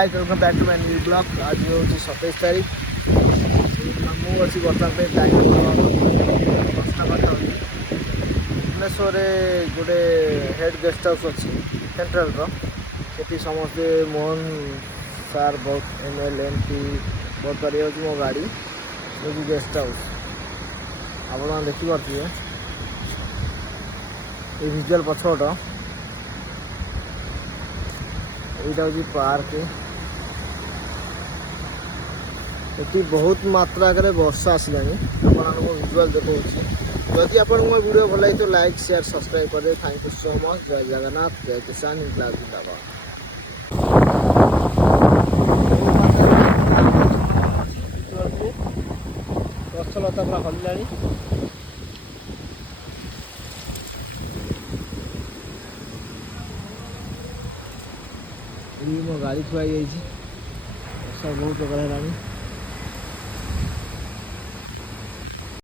Welcome back to my new blog. आज हूँ 27 तारीख ମୁଁ ଅଛି ବର୍ତ୍ତମାନ ପାଇଁ ଭୁବନେଶ୍ୱରରେ ଗୋଟେ ହେଡ୍ ଗେଷ୍ଟ ହାଉସ୍ ଅଛି ସେଣ୍ଟ୍ରାଲର। ସେଠି ସମସ୍ତେ ମୋହନ ସାର୍ ବହୁତ MLA MP ବହୁତ ପାରି ହେଉଛି ମୋ ଗାଡ଼ି ଏଠି ଗେଷ୍ଟ ହାଉସ୍ ଆପଣମାନେ ଦେଖିପାରୁଥିବେ। ଏ ଭିଜୁଆଲ୍ ପଛପଟ এইটা হচ্ছে পার্ক। এটি বহুত মাত্রা আকারে বর্ষা আসলানি আপনার ভিজুয়াল দেখছি। যদি আপনার মো ভিডিও ভাল লাগে তো লাইক শেয়ার সবসক্রাইব করে। Thank you so much. জয় জগন্নাথ, জয় কিষান, ইনকলাব জিন্দাবাদ। ଗଛଲତା ପୁରା ହଲିଲାଣି। ଏଇ ମୋ ଗାଡ଼ି ଥୁଆ ହେଇଯାଇଛି। ବର୍ଷା ବହୁତ ପ୍ରକାର ହେଲାଣି।